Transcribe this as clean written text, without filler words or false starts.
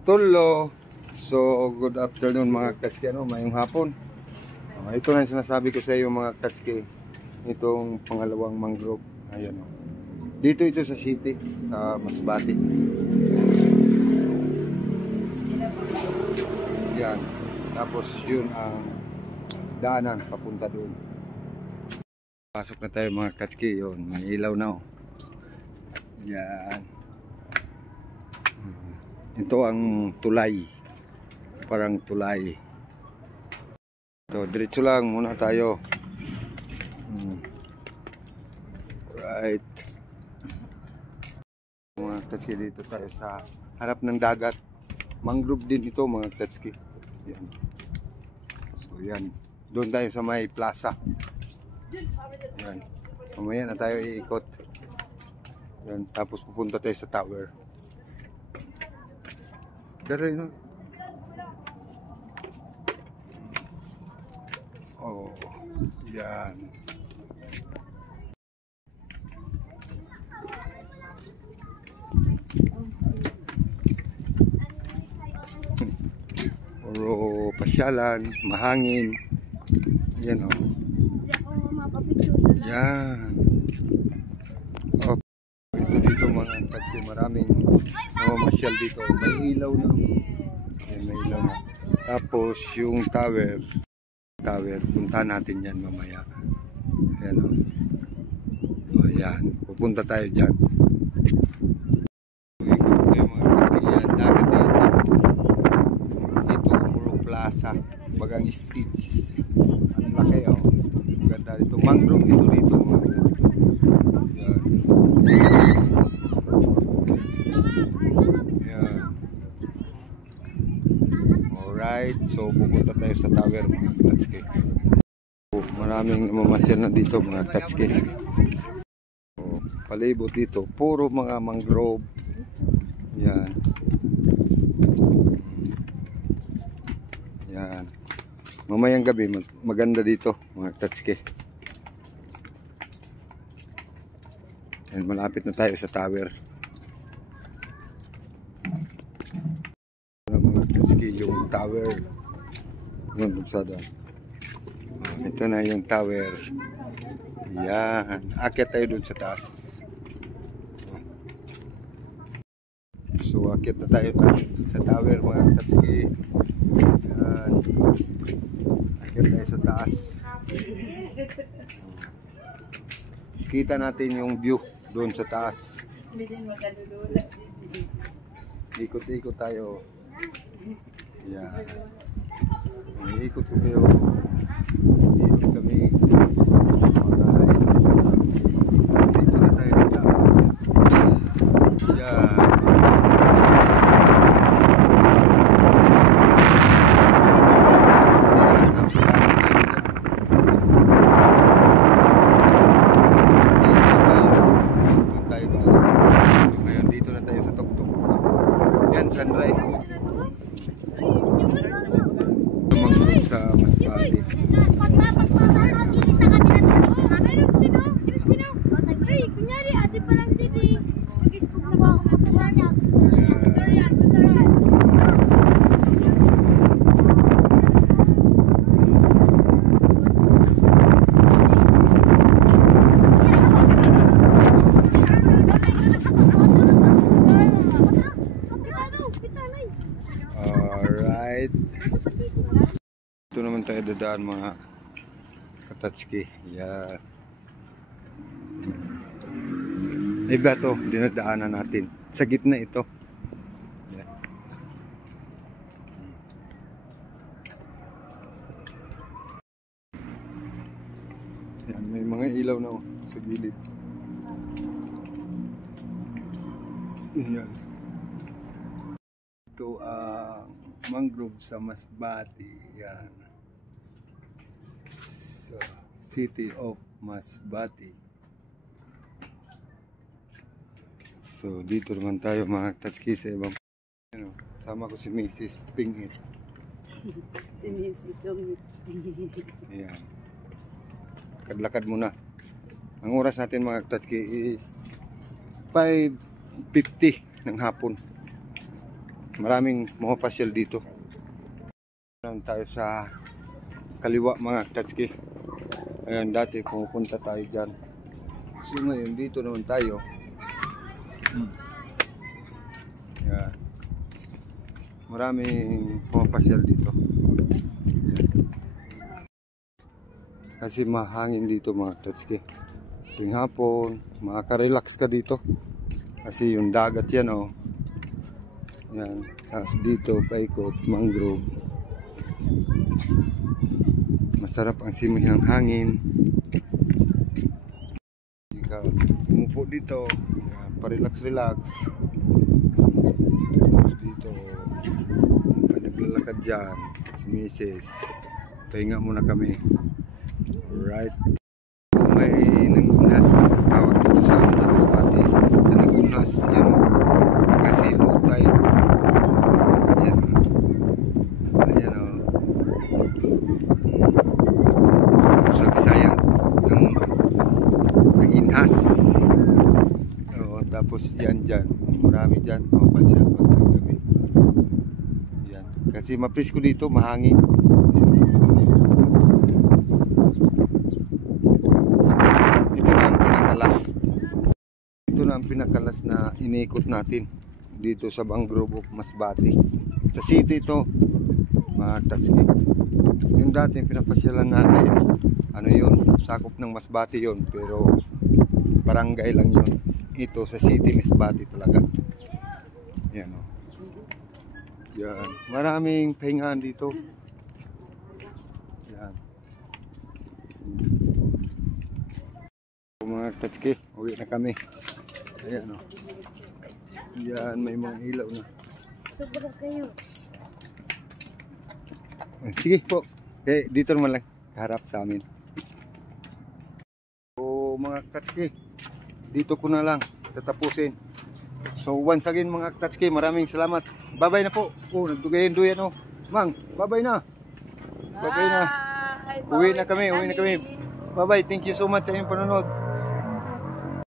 Tulo. So, good afternoon mga Katsuki, mayong hapon. Ito na yung sinasabi ko sa iyo mga Katsuki. Itong pangalawang mangrove. Ayan o. Dito ito sa city, sa Masbate. Yan. Tapos yun ang daanan papunta doon. Pasok na tayo mga Katsuki. Yun, may ilaw na o. Yan. Ito ang tulay. Parang tulay. So, diretso lang muna tayo. Right. Mga Katsuki, dito tayo sa harap ng dagat. Mangrove din ito mga Katsuki. Yan. So yan. Doon tayo sa may plaza. Yan. Mamaya na tayo iikot. Yan. Tapos pupunta tayo sa tower. Daray no. Oh. Yan. Puro pasyalan, mahangin. Yan o. Yan. Oh. Ito dito mga Katsuki, maraming namamasyal dito. May ilaw na. Yan, may ilaw na. Tapos yung tower, punta natin yan mamaya. Yan o. Oh, yan. Pupunta tayo dyan. Dagat dito. Ito, puro plaza. Bagang stage. Ang laki o. Ganda dito. Mangrove ito dito mga Katsuki. Yan. Yan. Alright. So pupunta tayo sa tower mga Katsuki. Maraming namamasyal na dito mga Katsuki. So, palibot dito. Puro mga mangrove. Yan. Yan. Mamayang gabi maganda dito mga Katsuki. Yan, malapit na tayo sa tower. Mga Katsuki, yung tower. Yan, buksada. Ito na yung tower. Yan. Akyat tayo dun sa taas. So, akyat na tayo sa tower mga Katsuki. Yan. Akyat tayo sa taas. Kita natin yung view doon sa taas. Ikot-ikot tayo. Yan. Ikot ko kayo. Ikot kami. Alright. So, dito na tayo sa taas. Yan. Sunrise. Mangrove sa Masbate. Alright. Ito naman tayo dadaan mga Katsuki. Yeah. Iba to, dinadaanan natin. Sa gitna ito. Yeah. Yan, may mga ilaw na sa gilid. Yan. Ito ang mangrove sa Masbate. Yan. So, City of Masbate. So, dito naman tayo mga Katsuki sa ibang sama ko si Mrs. Pingit. Si Mrs. Pingit. Yan. Lakad muna. Ang oras natin mga Katsuki is 5:50 ng hapon. maraming mga pasyal dito. Naman tayo sa kaliwa mga Katsuki. Ayan, dati pumupunta tayo dyan. So ngayon dito naman tayo. Ayan. Maraming pumapasyal dito. Kasi mahangin dito mga Katsuki. Tuwing hapon, makaka-relax ka dito. Kasi yung dagat yan oh. Yan. Tapos dito, paikot, mangrove. Masarap ang simoy ng hangin. Ikaw, umupo dito. Yan, pa-relax-relax. Tapos dito, may naglalakad dyan. Si Mrs. Pahinga muna kami. Right. May nangunas. Tawag dito sa amin sa Masbate. Nangunas. Yan o. Kasi low tide. Yan o. Ayan o. Sa Bisaya. Nanginhas. O, tapos yan dyan. Marami dyan. Papasyal pagkagabi. Yan. Kasi mapresko dito. Mahangin. Ito na ang pinakalas na inikot natin dito sa Mangrove of Masbate. Sa city ito, mga Katsuki. Yung dati pinapasyalan natin, ano yun, sakop ng Masbate yun, pero barangay lang yun. Ito sa city Masbate talaga. Yan o. Yan. Maraming pahingahan dito. Yan. Mga Katsuki, uwi na kami. Ayan o. Yan, may mga ilaw na. Sobra kayo. Sige po. Dito naman lang. Harap sa amin. So mga Katsuki, dito ko na lang tatapusin. So once again mga Katsuki, maraming salamat. Bye-bye na po. Nagdugayan-duyan o. Mang, bye-bye na. Bye-bye na. Uwi na kami. Bye-bye. Thank you so much sa inyong panonood.